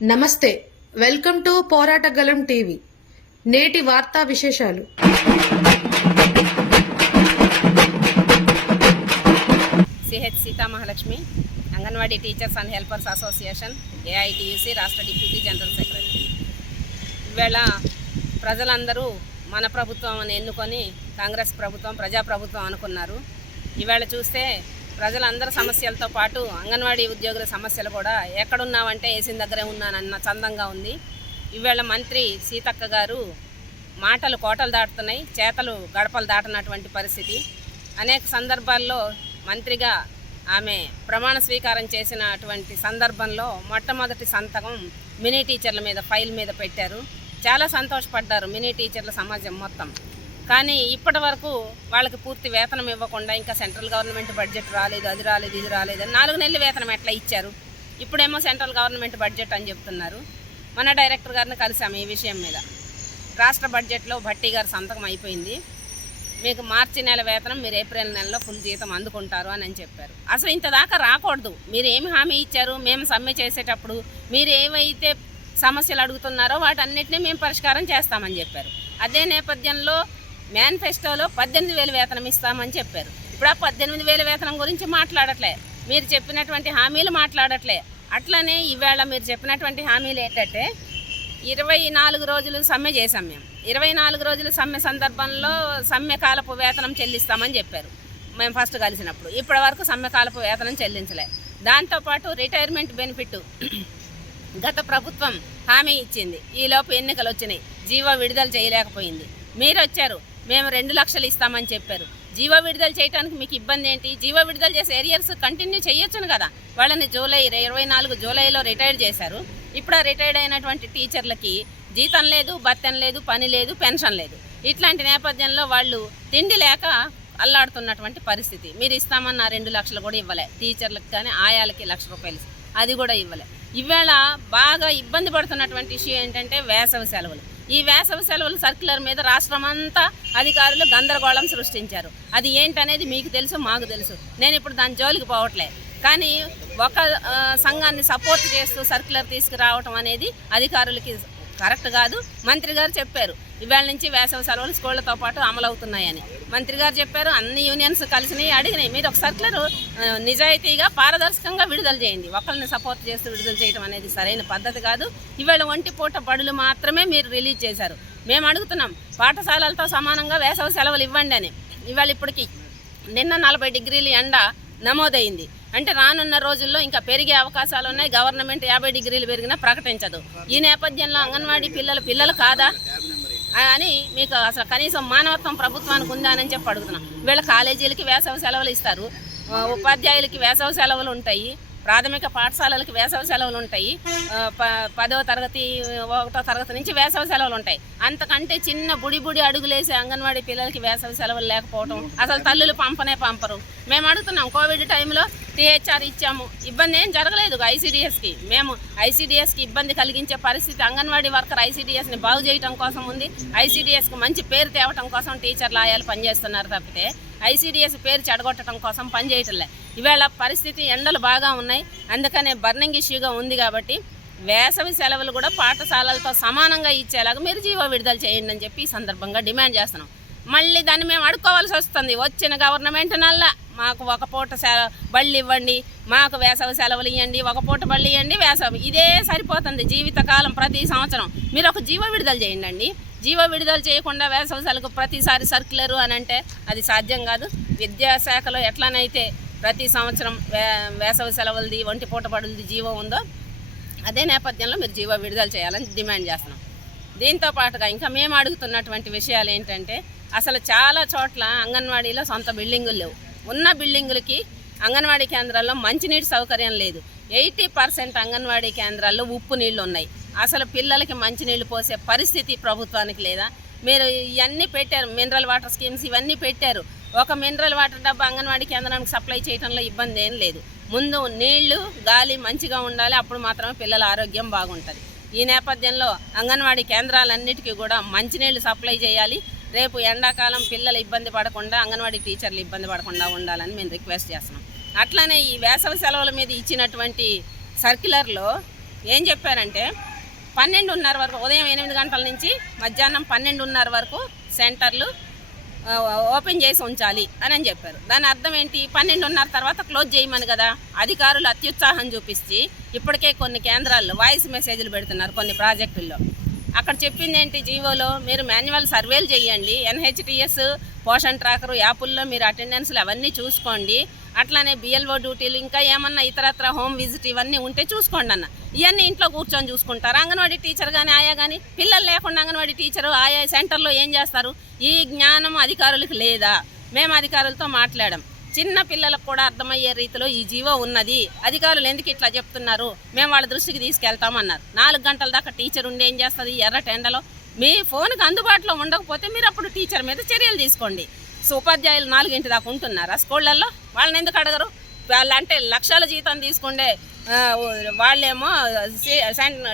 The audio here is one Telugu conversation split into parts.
నమస్తే, వెల్కమ్ టు పోరాటగలం టీవీ. నేటి వార్తా విశేషాలు. CH Sitamahalakshmi, anganwadi teachers and helpers association, AITUC రాష్ట్ర డిప్యూటీ జనరల్ సెక్రటరీ. ఈవేళ ప్రజలందరూ మన ప్రభుత్వం అని ఎన్నుకొని కాంగ్రెస్ ప్రభుత్వం ప్రజాప్రభుత్వం అనుకున్నారు. ఈవేళ చూస్తే ప్రజలందరి సమస్యలతో పాటు అంగన్వాడీ ఉద్యోగుల సమస్యలు కూడా ఎక్కడున్నావంటే ఏసిన దగ్గరే ఉన్నానన్న చందంగా ఉంది. ఈవేళ మంత్రి సీతక్క గారు మాటలు కోటలు దాటుతున్నాయి, చేతలు గడపలు దాటనటువంటి పరిస్థితి. అనేక సందర్భాల్లో మంత్రిగా ఆమె ప్రమాణ స్వీకారం చేసినటువంటి సందర్భంలో మొట్టమొదటి సంతకం మినీ టీచర్ల మీద ఫైల్ మీద పెట్టారు. చాలా సంతోషపడ్డారు మినీ టీచర్ల సమాజం మొత్తం. కానీ ఇప్పటి వరకు వాళ్ళకి పూర్తి వేతనం ఇవ్వకుండా ఇంకా సెంట్రల్ గవర్నమెంట్ బడ్జెట్ రాలేదు, అది రాలేదు, ఇది రాలేదు అని 4 నెలల వేతనం ఎట్లా ఇచ్చారు? ఇప్పుడేమో సెంట్రల్ గవర్నమెంట్ బడ్జెట్ అని చెప్తున్నారు. మన డైరెక్టర్ గారిని కలిసాము ఈ విషయం మీద. రాష్ట్ర బడ్జెట్లో భట్టి గారు సంతకం అయిపోయింది, మీకు మార్చి నెల వేతనం మీరు ఏప్రిల్ నెలలో ఫుల్ జీతం అందుకుంటారు అని చెప్పారు. అసలు ఇంత దాకా రాకూడదు. మీరు ఏమి హామీ ఇచ్చారు? మేము సమ్మె చేసేటప్పుడు మీరు ఏవైతే సమస్యలు అడుగుతున్నారో వాటన్నిటినీ మేము పరిష్కారం చేస్తామని చెప్పారు. అదే నేపథ్యంలో మేనిఫెస్టోలో 18,000 వేతనం ఇస్తామని చెప్పారు. ఇప్పుడు ఆ 18,000 వేతనం గురించి మాట్లాడట్లే, మీరు చెప్పినటువంటి హామీలు మాట్లాడట్లే. అట్లనే ఈవేళ మీరు చెప్పినటువంటి హామీలు ఏంటంటే 24 రోజులు సమ్మె చేసాం మేము. 24 రోజులు సమ్మె సందర్భంలో సమ్మెకాలపు వేతనం చెల్లిస్తామని చెప్పారు మేము ఫస్ట్ కలిసినప్పుడు. ఇప్పటి వరకు సమ్మెకాలపు వేతనం చెల్లించలే. దాంతోపాటు రిటైర్మెంట్ బెనిఫిట్ గత ప్రభుత్వం హామీ ఇచ్చింది, ఈలోపు ఎన్నికలు వచ్చినాయి, జీవో విడుదల చేయలేకపోయింది. మీరు వచ్చారు, మేము 2 లక్షలు ఇస్తామని చెప్పారు. జీవో విడుదల చేయడానికి మీకు ఇబ్బంది ఏంటి? జీవో విడుదల చేసే ఏరియర్స్ కంటిన్యూ చేయొచ్చును కదా. వాళ్ళని 24 జూలైలో రిటైర్డ్ చేశారు. ఇప్పుడు ఆ రిటైర్డ్ అయినటువంటి టీచర్లకి జీతం లేదు, భత్యం లేదు, పని లేదు, పెన్షన్ లేదు. ఇట్లాంటి నేపథ్యంలో వాళ్ళు తిండి లేక అల్లాడుతున్నటువంటి పరిస్థితి. మీరు ఇస్తామన్న 2 లక్షలు కూడా ఇవ్వలే. టీచర్లకు కానీ ఆయాలకి 1 లక్ష రూపాయలు అది కూడా ఇవ్వలే. ఇవాళ బాగా ఇబ్బంది పడుతున్నటువంటి ఇష్యూ ఏంటంటే వేసవి సెలవులు. ఈ వేసవి సెలవులు సర్క్యులర్ మీద రాష్ట్రమంతా అధికారులు గందరగోళం సృష్టించారు. అది ఏంటనేది మీకు తెలుసు, మాకు తెలుసు. నేను ఇప్పుడు దాని జోలికి పోవట్లే. కానీ ఒక సంఘాన్ని సపోర్ట్ చేస్తూ సర్క్యులర్ తీసుకురావటం అనేది అధికారులకి కరెక్ట్ కాదు. మంత్రి గారు చెప్పారు ఇవాళ నుంచి వేసవి సెలవులు స్కూళ్లతో పాటు అమలవుతున్నాయని మంత్రి గారు చెప్పారు. అన్ని యూనియన్స్ కలిసినాయి, అడిగినాయి. మీరు ఒక సర్క్యులర్ నిజాయితీగా పారదర్శకంగా విడుదల చేయండి. ఒకళ్ళని సపోర్ట్ చేస్తూ విడుదల చేయడం అనేది సరైన పద్ధతి కాదు. ఇవాళ ఒంటిపూట బడులు మాత్రమే మీరు రిలీజ్ చేశారు. మేము అడుగుతున్నాం పాఠశాలలతో సమానంగా వేసవి సెలవులు ఇవ్వండి అని. ఇవాళ ఇప్పటికి నిన్న 40 డిగ్రీల ఎండ నమోదైంది. అంటే రానున్న రోజుల్లో ఇంకా పెరిగే అవకాశాలు ఉన్నాయి. గవర్నమెంట్ 50 డిగ్రీలు పెరిగినా ప్రకటించదు. ఈ నేపథ్యంలో అంగన్వాడీ పిల్లలు కాదా అని మీకు అసలు కనీసం మానవత్వం ప్రభుత్వానికి ఉందా అని చెప్పి అడుగుతున్నాం. వీళ్ళ కాలేజీలకి వేసవి సెలవులు ఇస్తారు, ఉపాధ్యాయులకి వేసవి సెలవులు ఉంటాయి, ప్రాథమిక పాఠశాలలకి వేసవి సెలవులు ఉంటాయి, 10వ తరగతి 1వ తరగతి నుంచి వేసవి సెలవులు ఉంటాయి. అంతకంటే చిన్న బుడి అడుగులేసే అంగన్వాడీ పిల్లలకి వేసవి సెలవులు లేకపోవడం, అసలు తల్లులు పంపరు. మేము అడుగుతున్నాం, కోవిడ్ టైంలో టీహెచ్ఆర్ ఇచ్చాము, ఇబ్బంది ఏం జరగలేదు ఐసీడీఎస్కి. మేము ఐసీడీఎస్కి ఇబ్బంది కలిగించే పరిస్థితి అంగన్వాడీ వర్కర్ ఐసీడీఎస్ని బాగు చేయడం కోసం ఉంది. ఐసీడీఎస్కి మంచి పేరు తేవటం కోసం టీచర్లు ఆయాలు పనిచేస్తున్నారు తప్పితే ఐసీడీఎస్ పేరు చెడగొట్టడం కోసం పనిచేయటంలే. ఇవాళ పరిస్థితి ఎండలు బాగా ఉన్నాయి, అందుకనే బర్నింగ్ ఇష్యూగా ఉంది. కాబట్టి వేసవి సెలవులు కూడా పాఠశాలలతో సమానంగా ఇచ్చేలాగా మీరు జీవో విడుదల చేయండి అని చెప్పి ఈ సందర్భంగా డిమాండ్ చేస్తున్నాం. మళ్ళీ దాన్ని మేము అడుక్కోవాల్సి వస్తుంది. వచ్చిన గవర్నమెంట్ నల్లా మాకు ఒక పూట బళ్ళు ఇవ్వండి, మాకు వేసవి సెలవులు ఇవ్వండి, ఒక పూట బళ్ళు ఇవ్వండి, వేసవి ఇదే సరిపోతుంది జీవితకాలం. ప్రతి సంవత్సరం మీరు ఒక జీవో విడుదల చేయండి అండి. జీవో విడుదల చేయకుండా వేసవి సెలవులకు ప్రతిసారి సర్క్యులరు అని అంటే అది సాధ్యం కాదు. విద్యాశాఖలో ఎట్లనైతే ప్రతి సంవత్సరం వేసవి సెలవులది ఒంటిపూట బడులది జీవో ఉందో అదే నేపథ్యంలో మీరు జీవో విడుదల చేయాలని డిమాండ్ చేస్తున్నాం. దీంతో పాటుగా ఇంకా మేము అడుగుతున్నటువంటి విషయాలు ఏంటంటే అసలు చాలా చోట్ల అంగన్వాడీలో సొంత బిల్డింగులు లేవు. ఉన్న బిల్డింగులకి అంగన్వాడీ కేంద్రాల్లో మంచినీటి సౌకర్యం లేదు. 80% అంగన్వాడీ కేంద్రాల్లో ఉప్పు నీళ్లు ఉన్నాయి. అసలు పిల్లలకి మంచినీళ్ళు పోసే పరిస్థితి ప్రభుత్వానికి లేదా? మీరు ఇవన్నీ పెట్టారు, మినరల్ వాటర్ స్కీమ్స్ ఇవన్నీ పెట్టారు. ఒక మినరల్ వాటర్ డబ్బా అంగన్వాడీ కేంద్రానికి సప్లై చేయడంలో ఇబ్బంది ఏం లేదు. ముందు నీళ్లు గాలి మంచిగా ఉండాలి, అప్పుడు మాత్రమే పిల్లల ఆరోగ్యం బాగుంటుంది. ఈ నేపథ్యంలో అంగన్వాడీ కేంద్రాలన్నిటికీ కూడా మంచినీళ్ళు సప్లై చేయాలి. రేపు ఎండాకాలం పిల్లలు ఇబ్బంది పడకుండా, అంగన్వాడీ టీచర్లు ఇబ్బంది పడకుండా ఉండాలని మేము రిక్వెస్ట్ చేస్తున్నాం. అట్లానే ఈ వేసవి సెలవుల మీద ఇచ్చినటువంటి సర్క్యులర్లో ఏం చెప్పారంటే 12:30 వరకు, ఉదయం 8 గంటల నుంచి మధ్యాహ్నం 12:30 వరకు సెంటర్లు ఓపెన్ చేసి ఉంచాలి అని చెప్పారు. దాని అర్థం ఏంటి? 12:30 తర్వాత క్లోజ్ చేయమని కదా. అధికారులు అత్యుత్సాహం చూపించి ఇప్పటికే కొన్ని కేంద్రాల్లో వాయిస్ మెసేజ్లు పెడుతున్నారు కొన్ని ప్రాజెక్టుల్లో. అక్కడ చెప్పింది ఏంటి జీవోలో? మీరు మాన్యువల్ సర్వేలు చేయండి, ఎన్హెచ్టిఎస్, పోషన్ ట్రాకర్ యాపుల్లో మీరు అటెండెన్స్లు అవన్నీ చూసుకోండి, అట్లానే బిఎల్ఓ డ్యూటీలు ఇంకా ఏమన్నా ఇతరత్ర హోమ్ విజిట్ ఇవన్నీ ఉంటే చూసుకోండి అన్న. ఇవన్నీ ఇంట్లో కూర్చొని చూసుకుంటారు. అంగన్వాడీ టీచర్ కానీ ఆయా కానీ పిల్లలు లేకుండా అంగన్వాడీ టీచరు ఆయా సెంటర్లో ఏం చేస్తారు? ఈ జ్ఞానం అధికారులకు లేదా? మేము అధికారులతో మాట్లాడాం. చిన్న పిల్లలకు కూడా అర్థమయ్యే రీతిలో ఈ జీవో ఉన్నది, అధికారులు ఎందుకు ఇట్లా చెప్తున్నారు, మేము వాళ్ళ దృష్టికి తీసుకెళ్తామన్నారు. 4 గంటల దాకా టీచర్ ఉండి ఏం చేస్తుంది ఎర్రటి ఎండలో? మీ ఫోన్కి అందుబాటులో ఉండకపోతే మీరు అప్పుడు టీచర్ మీద చర్యలు తీసుకోండి. సో ఉపాధ్యాయులు 4 దాకా ఉంటున్నారా స్కూళ్ళల్లో? వాళ్ళని ఎందుకు అడగరు? వాళ్ళు అంటే లక్షల జీతం తీసుకుండే వాళ్ళేమో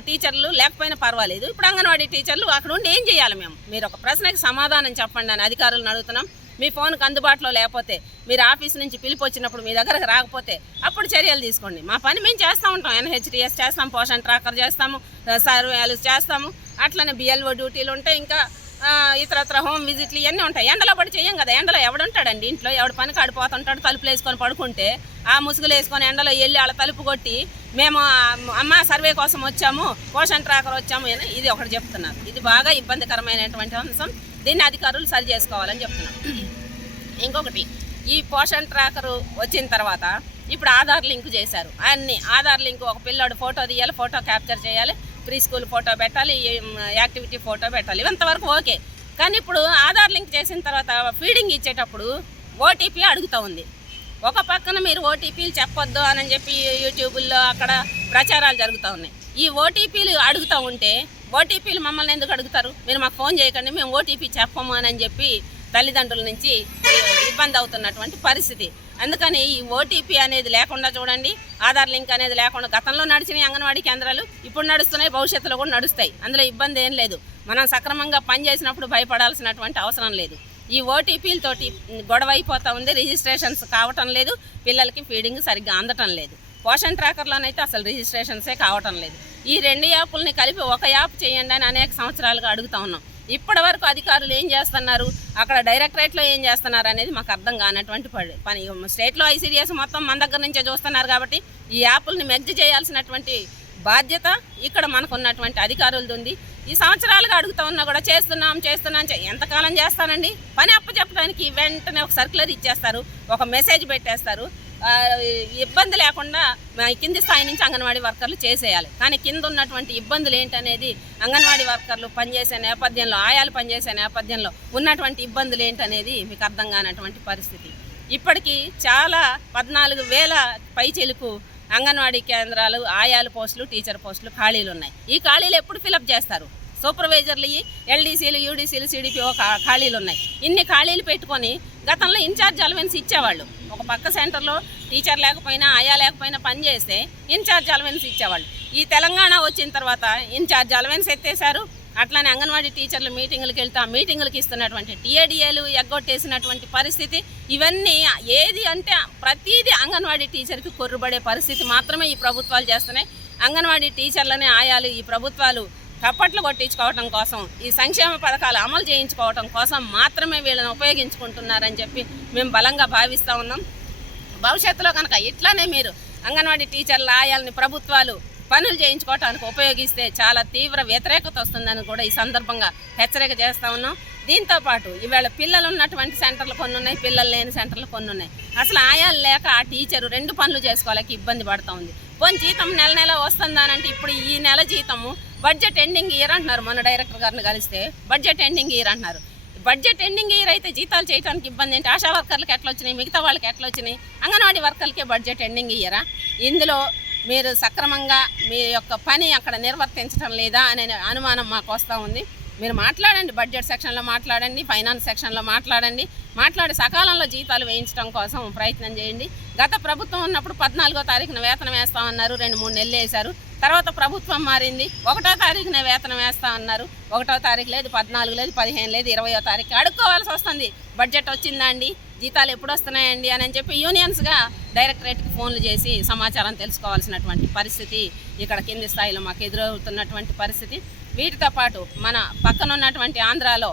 టీచర్లు లేకపోయినా పర్వాలేదు, ఇప్పుడు అంగన్వాడీ టీచర్లు అక్కడ ఉండి ఏం చేయాలి మేము? మీరు ఒక ప్రశ్నకి సమాధానం చెప్పండి అని అధికారులను అడుగుతున్నాం. మీ ఫోన్కి అందుబాటులో లేకపోతే, మీరు ఆఫీస్ నుంచి పిలిపి వచ్చినప్పుడు మీ దగ్గరకు రాకపోతే అప్పుడు చర్యలు తీసుకోండి. మా పని మేము చేస్తూ ఉంటాం, ఎన్హెచ్టిఎస్ చేస్తాం, పోషన్ ట్రాకర్ చేస్తాము, సర్వేలు చేస్తాము, అట్లనే బిఎల్ఓ డ్యూటీలు ఉంటాయి, ఇంకా ఇతరత్ర హోమ్ విజిట్లు ఇవన్నీ ఉంటాయి. ఎండలో పడి చేయం కదా. ఎండలో ఎవడుంటాడండి ఇంట్లో? ఎవడు పనికి ఆడిపోతుంటాడు, తలుపులు వేసుకొని పడుకుంటే ఆ ముసుగులు వేసుకొని ఎండలో వెళ్ళి వాళ్ళ తలుపు కొట్టి మేము అమ్మ సర్వే కోసం వచ్చాము, పోషన్ ట్రాకర్ వచ్చాము అని ఇది ఒకటి చెప్తున్నారు. ఇది బాగా ఇబ్బందికరమైనటువంటి అంశం. దీన్ని అధికారులు సరి చేసుకోవాలని చెప్తున్నాం. ఇంకొకటి, ఈ పోషన్ ట్రాకరు వచ్చిన తర్వాత ఇప్పుడు ఆధార్ లింక్ చేశారు. అన్ని ఆధార్ లింక్, ఒక పిల్లోడు ఫోటో తీయాలి, ఫోటో క్యాప్చర్ చేయాలి, ప్రీ స్కూల్ ఫోటో పెట్టాలి, యాక్టివిటీ ఫోటో పెట్టాలి, ఇవంతవరకు ఓకే. కానీ ఇప్పుడు ఆధార్ లింక్ చేసిన తర్వాత ఫీడింగ్ ఇచ్చేటప్పుడు ఓటీపీ అడుగుతూ ఉంది. ఒక పక్కన మీరు ఓటీపీలు చెప్పొద్దు అని చెప్పి యూట్యూబుల్లో అక్కడ ప్రచారాలు జరుగుతూ ఉన్నాయి. ఈ ఓటీపీలు అడుగుతూ ఉంటే ఓటీపీలు మమ్మల్ని ఎందుకు అడుగుతారు? మీరు మాకు ఫోన్ చేయకండి, మేము ఓటీపీ చెప్పము అని చెప్పి తల్లిదండ్రుల నుంచి ఇబ్బంది అవుతున్నటువంటి పరిస్థితి. అందుకని ఈ ఓటీపీ అనేది లేకుండా చూడండి, ఆధార్ లింక్ అనేది లేకుండా గతంలో నడిచిన అంగన్వాడీ కేంద్రాలు ఇప్పుడు నడుస్తున్నాయి, భవిష్యత్తులో కూడా నడుస్తాయి. అందులో ఇబ్బంది ఏం లేదు. మనం సక్రమంగా పనిచేసినప్పుడు భయపడాల్సినటువంటి అవసరం లేదు. ఈ ఓటీపీలతోటి గొడవ అయిపోతూ ఉంది, రిజిస్ట్రేషన్స్ కావటం లేదు, పిల్లలకి ఫీడింగ్ సరిగ్గా అందటం లేదు. పోషన్ ట్రాకర్లోనైతే అసలు రిజిస్ట్రేషన్సే కావటం లేదు. ఈ 2 యాప్లని కలిపి ఒక యాప్ చేయండి అని అనేక సంవత్సరాలుగా అడుగుతూ ఉన్నాం. ఇప్పటి వరకు అధికారులు ఏం చేస్తున్నారు, అక్కడ డైరెక్టరేట్లో ఏం చేస్తున్నారు అనేది మాకు అర్థం కానటువంటి పని. స్టేట్లో ఐసీడీఎస్ మొత్తం మన దగ్గర నుంచే చూస్తున్నారు కాబట్టి ఈ యాప్లని మెర్జ్ చేయాల్సినటువంటి బాధ్యత ఇక్కడ మనకు ఉన్నటువంటి అధికారులది ఉంది. ఈ సంవత్సరాలుగా అడుగుతూ ఉన్నా కూడా చేస్తున్నాం ఎంతకాలం చేస్తానండి? పని అప్పచెప్పడానికి వెంటనే ఒక సర్క్యులర్ ఇచ్చేస్తారు, ఒక మెసేజ్ పెట్టేస్తారు. ఇబ్బంది లేకుండా కింది స్థాయి నుంచి అంగన్వాడీ వర్కర్లు చేసేయాలి. కానీ కింద ఉన్నటువంటి ఇబ్బందులు ఏంటనేది అంగన్వాడీ వర్కర్లు పనిచేసే నేపథ్యంలో, ఆయాలు పనిచేసే నేపథ్యంలో ఉన్నటువంటి ఇబ్బందులు ఏంటనేది మీకు అర్థం కానటువంటి పరిస్థితి. ఇప్పటికీ చాలా 14,000 పైచిలుకు అంగన్వాడీ కేంద్రాలు, ఆయాల పోస్టులు, టీచర్ పోస్టులు ఖాళీలు ఉన్నాయి. ఈ ఖాళీలు ఎప్పుడు ఫిలప్ చేస్తారు? సూపర్వైజర్లు, ఎల్డీసీలు, యూడీసీలు, సిడిపిఓ ఖాళీలు ఉన్నాయి. ఇన్ని ఖాళీలు పెట్టుకొని గతంలో ఇన్ఛార్జ్ అలవెన్స్ ఇచ్చేవాళ్ళు. ఒక పక్క సెంటర్లో టీచర్ లేకపోయినా, ఆయా లేకపోయినా పనిచేస్తే ఇన్ఛార్జ్ అలవెన్స్ ఇచ్చేవాళ్ళు. ఈ తెలంగాణ వచ్చిన తర్వాత ఇన్ఛార్జ్ అలవెన్స్ ఎత్తేసారు. అట్లానే అంగన్వాడీ టీచర్లు మీటింగులకు వెళ్తే ఆ మీటింగులకు ఇస్తున్నటువంటి టీఏడిఏలు ఎగ్గొట్టేసినటువంటి పరిస్థితి. ఇవన్నీ ఏది అంటే ప్రతిదీ అంగన్వాడీ టీచర్కి కొర్రుబడే పరిస్థితి మాత్రమే ఈ ప్రభుత్వాలు చేస్తున్నాయి. అంగన్వాడీ టీచర్లనే ఆయాలు ఈ ప్రభుత్వాలు కప్పట్లు కొట్టించుకోవటం కోసం, ఈ సంక్షేమ పథకాలు అమలు చేయించుకోవటం కోసం మాత్రమే వీళ్ళని ఉపయోగించుకుంటున్నారని చెప్పి మేము బలంగా భావిస్తూ ఉన్నాం. భవిష్యత్తులో కనుక ఇట్లానే మీరు అంగన్వాడీ టీచర్ల ఆయాలని ప్రభుత్వాలు పనులు చేయించుకోవటానికి ఉపయోగిస్తే చాలా తీవ్ర వ్యతిరేకత వస్తుందని కూడా ఈ సందర్భంగా హెచ్చరిక చేస్తూ ఉన్నాం. దీంతోపాటు ఈవేళ పిల్లలు ఉన్నటువంటి సెంటర్లు కొన్ని ఉన్నాయి, పిల్లలు లేని సెంటర్లు కొన్ని ఉన్నాయి. అసలు ఆయాలు లేక ఆ టీచరు 2 పనులు చేసుకోలేక ఇబ్బంది పడుతూ ఉంది. పోనీ జీతం నెల వస్తుందానంటే ఇప్పుడు ఈ నెల జీతము బడ్జెట్ ఎండింగ్ ఇయర్ అంటున్నారు. మన డైరెక్టర్ గారిని కలిస్తే బడ్జెట్ ఎండింగ్ ఇయర్ అంటున్నారు. బడ్జెట్ ఎండింగ్ ఇయర్ అయితే జీతాలు చేయడానికి ఇబ్బంది ఏంటి? ఆశా వర్కర్లకు ఎట్లా వచ్చినాయి, మిగతా వాళ్ళకి ఎట్లా వచ్చినాయి? అంగన్వాడీ వర్కర్లకే బడ్జెట్ ఎండింగ్ ఇయరా? ఇందులో మీరు సక్రమంగా మీ యొక్క పని అక్కడ నిర్వర్తించడం లేదా అనే అనుమానం మాకు వస్తూ ఉంది. మీరు మాట్లాడండి, బడ్జెట్ సెక్షన్లో మాట్లాడండి, ఫైనాన్స్ సెక్షన్లో మాట్లాడి సకాలంలో జీతాలు వేయించడం కోసం ప్రయత్నం చేయండి. గత ప్రభుత్వం ఉన్నప్పుడు 14వ తారీఖున వేతనం వేస్తామన్నారు, 2-3 నెలలు వేశారు. తర్వాత ప్రభుత్వం మారింది, 1వ తారీఖున వేతనం వేస్తామన్నారు. 1వ తారీఖు లేదు, 14 లేదు, 15 లేదు, 20వ తారీఖు అడుక్కోవాల్సి వస్తుంది. బడ్జెట్ వచ్చిందా అండి, జీతాలు ఎప్పుడు వస్తున్నాయండి అని చెప్పి యూనియన్స్గా డైరెక్టరేట్కి ఫోన్లు చేసి సమాచారం తెలుసుకోవాల్సినటువంటి పరిస్థితి ఇక్కడ కింది స్థాయిలో మాకు ఎదురవుతున్నటువంటి పరిస్థితి. వీటితో పాటు మన పక్కన ఉన్నటువంటి ఆంధ్రాలో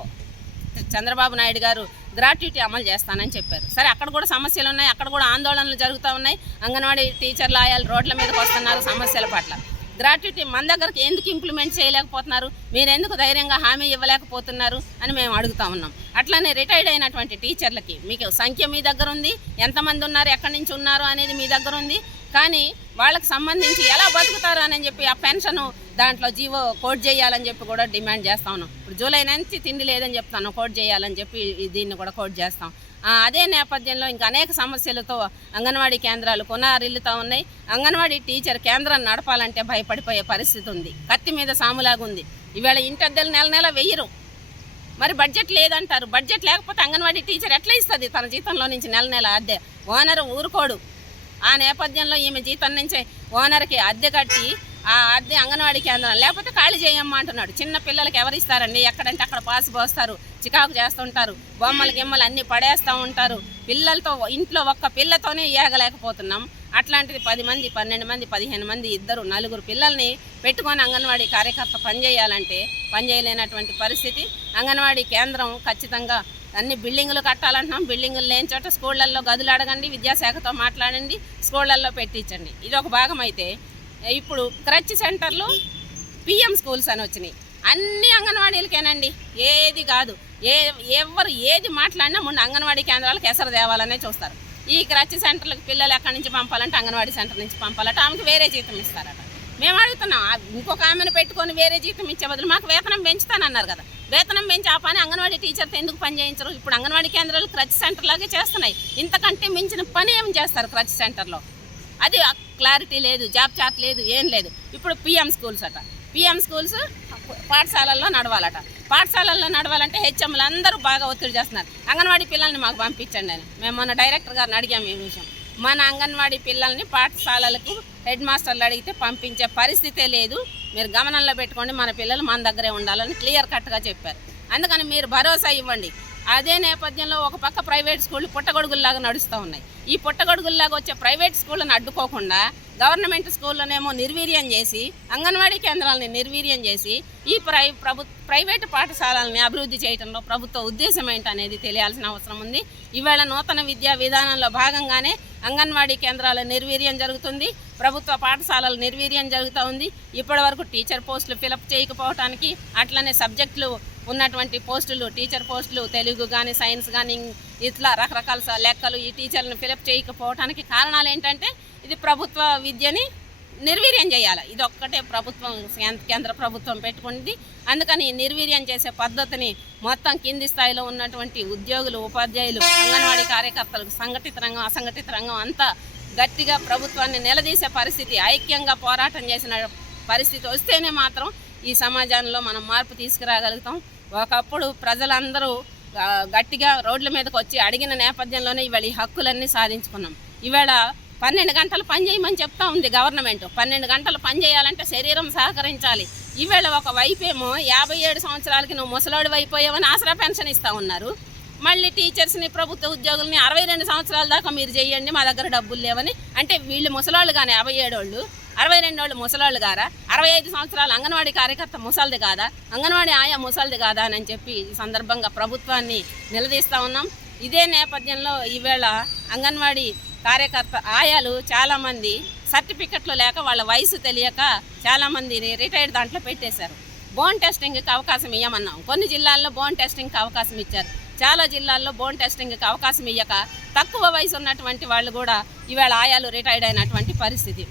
చంద్రబాబు నాయుడు గారు గ్రాట్యుటీ అమలు చేస్తానని చెప్పారు. సరే, అక్కడ కూడా సమస్యలు ఉన్నాయి, అక్కడ కూడా ఆందోళనలు జరుగుతూ ఉన్నాయి. అంగన్వాడీ టీచర్లు ఆయాలు రోడ్ల మీదకి వస్తున్నారు సమస్యల పట్ల. గ్రాట్యుటీ మన దగ్గరికి ఎందుకు ఇంప్లిమెంట్ చేయలేకపోతున్నారు, మీరు ఎందుకు ధైర్యంగా హామీ ఇవ్వలేకపోతున్నారు అని మేము అడుగుతా ఉన్నాం. అట్లానే రిటైర్డ్ అయినటువంటి టీచర్లకి మీకు సంఖ్య మీ దగ్గర ఉంది, ఎంతమంది ఉన్నారు, ఎక్కడి నుంచి ఉన్నారు అనేది మీ దగ్గర ఉంది. కానీ వాళ్ళకి సంబంధించి ఎలా బతుకుతారు అని చెప్పి ఆ పెన్షను దాంట్లో జీవో కోడ్ చేయాలని చెప్పి కూడా డిమాండ్ చేస్తా ఉన్నాం. ఇప్పుడు జూలై నుంచి తిండి లేదని చెప్తాను, కోడ్ చేయాలని చెప్పి దీన్ని కూడా కోడ్ చేస్తాం. అదే నేపథ్యంలో ఇంకా అనేక సమస్యలతో అంగన్వాడీ కేంద్రాలు కొనారిల్లుతూ ఉన్నాయి. అంగన్వాడీ టీచర్ కేంద్రాన్ని నడపాలంటే భయపడిపోయే పరిస్థితి ఉంది. కత్తి మీద సాములాగా ఉంది. ఈవేళ ఇంటద్దెలు నెల నెల వెయ్యరు, మరి బడ్జెట్ లేదంటారు. బడ్జెట్ లేకపోతే అంగన్వాడీ టీచర్ ఎట్లా ఇస్తుంది తన జీతంలో నుంచి నెల నెల అద్దె? ఓనర్ ఊరుకోడు. ఆ నేపథ్యంలో ఈమె జీతం నుంచి ఓనర్కి అద్దె కట్టి ఆ అద్దె అంగన్వాడీ కేంద్రం లేకపోతే ఖాళీ చేయమ్మా అంటున్నాడు. చిన్న పిల్లలకి ఎవరు ఇస్తారండి? ఎక్కడంటే అక్కడ పాసు పోస్తారు, చికాకు చేస్తుంటారు, బొమ్మలు గిమ్మలు అన్నీ పడేస్తూ ఉంటారు. పిల్లలతో ఇంట్లో ఒక్క పిల్లతోనే ఏగలేకపోతున్నాం. అట్లాంటిది 10 మంది 12 మంది 15 మంది 2 4 పిల్లల్ని పెట్టుకొని అంగన్వాడీ కార్యకర్త పనిచేయాలంటే పనిచేయలేనటువంటి పరిస్థితి. అంగన్వాడీ కేంద్రం ఖచ్చితంగా అన్ని బిల్డింగులు కట్టాలంటున్నాం. బిల్డింగులు లేని చోట స్కూళ్ళల్లో గదులు అడగండి, విద్యాశాఖతో మాట్లాడండి, స్కూళ్ళల్లో పెట్టించండి. ఇది ఒక భాగం అయితే, ఇప్పుడు క్రచ్ సెంటర్లు పిఎం స్కూల్స్ అని వచ్చినాయి. అన్ని అంగన్వాడీలకేనండి, ఏది కాదు. ఎవరు ఏది మాట్లాడినా ముందు అంగన్వాడీ కేంద్రాలకు ఎసరు తేవాలనే చూస్తారు. ఈ క్రచ్ సెంటర్లకు పిల్లలు ఎక్కడి నుంచి పంపాలంటే అంగన్వాడీ సెంటర్ నుంచి పంపాలంటే ఆమెకు వేరే జీతం ఇస్తారట. మేము అడుగుతున్నాం, ఇంకొక ఆమెను పెట్టుకొని వేరే జీతం ఇచ్చే బదులు మాకు వేతనం పెంచుతానన్నారు కదా, వేతనం పెంచి ఆ పని అంగన్వాడీ టీచర్తో ఎందుకు పని చేయించరు? ఇప్పుడు అంగన్వాడీ కేంద్రాలు క్రచ్ సెంటర్ లాగే చేస్తున్నాయి. ఇంతకంటే మించిన పని ఏం చేస్తారు క్రచ్ సెంటర్లో? అది క్లారిటీ లేదు, జాబ్ చార్ట్ లేదు, ఏం లేదు. ఇప్పుడు పిఎం స్కూల్స్ అట. పిఎం స్కూల్స్ పాఠశాలల్లో నడవాలట. పాఠశాలల్లో నడవాలంటే హెచ్ఎంలు అందరూ బాగా ఒత్తిడి చేస్తున్నారు, అంగన్వాడీ పిల్లల్ని మాకు పంపించండి అని. మేము మొన్న డైరెక్టర్ గారిని అడిగాము ఈ విషయం. మన అంగన్వాడీ పిల్లల్ని పాఠశాలలకు హెడ్ మాస్టర్లు అడిగితే పంపించే పరిస్థితే లేదు, మీరు గమనంలో పెట్టుకోండి, మన పిల్లలు మన దగ్గరే ఉండాలని క్లియర్ కట్గా చెప్పారు. అందుకని మీరు భరోసా ఇవ్వండి. అదే నేపథ్యంలో ఒక పక్క ప్రైవేట్ స్కూళ్ళు పుట్టగొడుగుల్లాగా నడుస్తూ ఉన్నాయి. ఈ పుట్టగొడుగుల్లాగా వచ్చే ప్రైవేట్ స్కూళ్ళను అడ్డుకోకుండా గవర్నమెంట్ స్కూళ్ళనేమో నిర్వీర్యం చేసి, అంగన్వాడీ కేంద్రాలని నిర్వీర్యం చేసి ఈ ప్రైవేటు పాఠశాలల్ని అభివృద్ధి చేయడంలో ప్రభుత్వ ఉద్దేశం ఏంటనేది తెలియాల్సిన అవసరం ఉంది. ఈవేళ నూతన విద్యా విధానంలో భాగంగానే అంగన్వాడీ కేంద్రాల నిర్వీర్యం జరుగుతుంది, ప్రభుత్వ పాఠశాలల నిర్వీర్యం జరుగుతూ ఉంది. ఇప్పటి వరకు టీచర్ పోస్టులు ఫిలప్ చేయకపోవటానికి, అట్లనే సబ్జెక్టులు ఉన్నటువంటి పోస్టులు, టీచర్ పోస్టులు తెలుగు కానీ సైన్స్ కానీ ఇట్లా రకరకాల లెక్కలు ఈ టీచర్లను ఫిలప్ చేయకపోవటానికి కారణాలు ఏంటంటే ఇది ప్రభుత్వ విద్యని నిర్వీర్యం చేయాలి. ఇది ఒక్కటే ప్రభుత్వం, కేంద్ర ప్రభుత్వం పెట్టుకుంది. అందుకని నిర్వీర్యం చేసే పద్ధతిని మొత్తం కింది స్థాయిలో ఉన్నటువంటి ఉద్యోగులు, ఉపాధ్యాయులు, అంగన్వాడీ కార్యకర్తలకు, సంఘటిత రంగం అసంఘటిత రంగం అంతా గట్టిగా ప్రభుత్వాన్ని నిలదీసే పరిస్థితి, ఐక్యంగా పోరాటం చేసిన పరిస్థితి వస్తేనే మాత్రం ఈ సమాజంలో మనం మార్పు తీసుకురాగలుగుతాం. ఒకప్పుడు ప్రజలందరూ గట్టిగా రోడ్ల మీదకి వచ్చి అడిగిన నేపథ్యంలోనే ఇవాళ ఈ హక్కులన్నీ సాధించుకున్నాం. ఇవాళ 12 గంటలు పని చేయమని చెప్తా ఉంది గవర్నమెంట్. 12 గంటలు పని చేయాలంటే శరీరం సహకరించాలి. ఈవేళ ఒక వైపేమో 57 సంవత్సరాలకి నువ్వు ముసలాడు అయిపోయావని ఆసరా పెన్షన్ ఇస్తూ ఉన్నారు. మళ్ళీ టీచర్స్ని, ప్రభుత్వ ఉద్యోగుల్ని 62 సంవత్సరాల దాకా మీరు చేయండి, మా దగ్గర డబ్బులు లేవని అంటే వీళ్ళు ముసలాళ్ళు కానీ 57 వాళ్ళు, 62 వాళ్ళు ముసలాళ్ళు గారా? 65 సంవత్సరాలు అంగన్వాడీ కార్యకర్త ముసలిది కాదా? అంగన్వాడీ ఆయా ముసలిది కాదా అని చెప్పి ఈ సందర్భంగా ప్రభుత్వాన్ని నిలదీస్తూ ఉన్నాం. ఇదే నేపథ్యంలో ఈవేళ అంగన్వాడీ కార్యకర్త ఆయాలు చాలామంది సర్టిఫికెట్లు లేక వాళ్ళ వయసు తెలియక చాలామంది రిటైర్డ్ దాంట్లో పెట్టేశారు. బోన్ టెస్టింగ్కి అవకాశం ఇవ్వమన్నాం. కొన్ని జిల్లాల్లో బోన్ టెస్టింగ్కి అవకాశం ఇచ్చారు, చాలా జిల్లాల్లో బోన్ టెస్టింగ్కి అవకాశం ఇవ్వక తక్కువ వయసు ఉన్నటువంటి వాళ్ళు కూడా ఈవేళ ఆయాలు రిటైర్డ్ అయినటువంటి పరిస్థితి.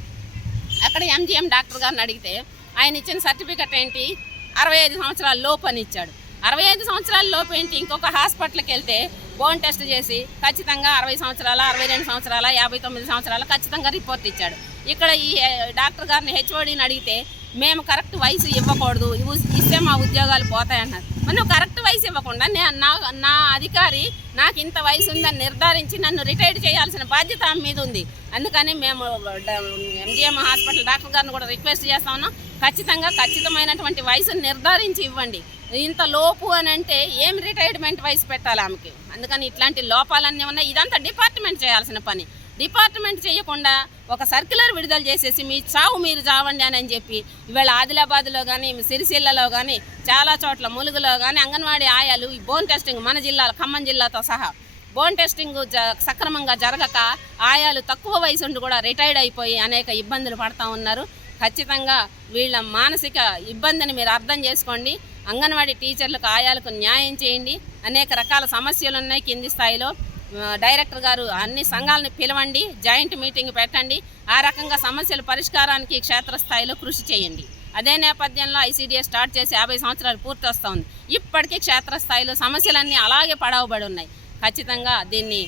అక్కడ ఎంజిఎం డాక్టర్ గారిని అడిగితే ఆయన ఇచ్చిన సర్టిఫికెట్ ఏంటి? 65 సంవత్సరాల లోపు అని ఇచ్చాడు. 65 సంవత్సరాల లోపు ఏంటి? ఇంకొక హాస్పిటల్కి వెళ్తే బోన్ టెస్ట్ చేసి ఖచ్చితంగా 60 సంవత్సరాల, 62 సంవత్సరాల, 59 సంవత్సరాల ఖచ్చితంగా రిపోర్ట్ ఇచ్చాడు. ఇక్కడ ఈ డాక్టర్ గారిని హెచ్ఓడిని అడిగితే మేము కరెక్ట్ వయసు ఇవ్వకూడదు, ఇస్తే మా ఉద్యోగాలు పోతాయన్నారు. మనం కరెక్ట్ వయసు ఇవ్వకుండా నా అధికారి నాకు ఇంత వయసు ఉందని నిర్ధారించి నన్ను రిటైర్ చేయాల్సిన బాధ్యత ఆమె మీద ఉంది. అందుకని మేము ఎంజిఎం హాస్పిటల్ డాక్టర్ గారిని కూడా రిక్వెస్ట్ చేస్తా ఉన్నాం, ఖచ్చితమైనటువంటి వయసును నిర్ధారించి ఇవ్వండి. ఇంత లోపు అని అంటే ఏం రిటైర్మెంట్ వయసు పెట్టాలి ఆమెకి. అందుకని ఇట్లాంటి లోపాలన్నీ ఉన్నాయి. ఇదంతా డిపార్ట్మెంట్ చేయాల్సిన పని. డిపార్ట్మెంట్ చేయకుండా ఒక సర్క్యులర్ విడుదల చేసేసి మీ చావు మీరు చావండి అని చెప్పి ఇవాళ ఆదిలాబాద్లో కానీ సిరిసిల్లలో కానీ చాలా చోట్ల ములుగులో కానీ అంగన్వాడీ ఆయాలు ఈ బోన్ టెస్టింగ్ మన జిల్లాలో ఖమ్మం జిల్లాతో సహా బోన్ టెస్టింగ్ సక్రమంగా జరగక ఆయాలు తక్కువ వయసు ఉండి కూడా రిటైర్డ్ అయిపోయి అనేక ఇబ్బందులు పడుతూ ఉన్నారు. ఖచ్చితంగా వీళ్ళ మానసిక ఇబ్బందిని మీరు అర్థం చేసుకోండి. అంగన్వాడీ టీచర్లకు ఆయాలకు న్యాయం చేయండి. అనేక రకాల సమస్యలు ఉన్నాయి కింది స్థాయిలో. డైరెక్టర్ గారు అన్ని సంఘాలను పిలవండి, జాయింట్ మీటింగ్ పెట్టండి. ఆ రకంగా సమస్యల పరిష్కారానికి క్షేత్రస్థాయిలో కృషి చేయండి. అదే నేపథ్యంలో ఐసీడీఎస్ స్టార్ట్ చేసి 50 సంవత్సరాలు పూర్తి వస్తూ ఉంది. ఇప్పటికీ క్షేత్రస్థాయిలో సమస్యలన్నీ అలాగే పడవబడి ఉన్నాయి. ఖచ్చితంగా దీన్ని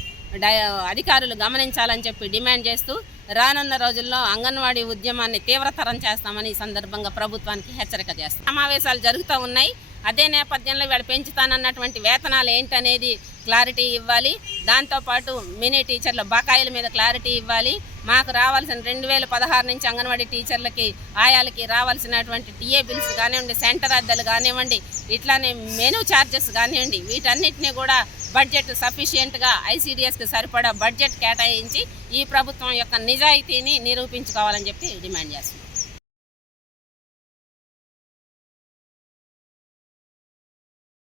అధికారులు గమనించాలని చెప్పి డిమాండ్ చేస్తూ రానున్న రోజుల్లో అంగన్వాడీ ఉద్యమాన్ని తీవ్రతరం చేస్తామని ఈ సందర్భంగా ప్రభుత్వానికి హెచ్చరిక చేస్తాం. సమావేశాలు జరుగుతూ ఉన్నాయి. అదే నేపథ్యంలో వీళ్ళు పెంచుతానన్నటువంటి వేతనాలు ఏంటనేది క్లారిటీ ఇవ్వాలి. దాంతోపాటు మినీ టీచర్ల బకాయిల మీద క్లారిటీ ఇవ్వాలి. మాకు రావాల్సిన 2016 నుంచి అంగన్వాడీ టీచర్లకి ఆయాలకి రావాల్సినటువంటి టీఏ బిల్స్ కానివ్వండి, సెంటర్ అద్దెలు కానివ్వండి, ఇట్లానే మెనూ ఛార్జెస్ కానివ్వండి, వీటన్నిటిని కూడా బడ్జెట్ సఫిషియెంట్గా ఐసీడీఎస్కి సరిపడా బడ్జెట్ కేటాయించి ఈ ప్రభుత్వం యొక్క నిజాయితీని నిరూపించుకోవాలని చెప్పి డిమాండ్ చేస్తున్నాం.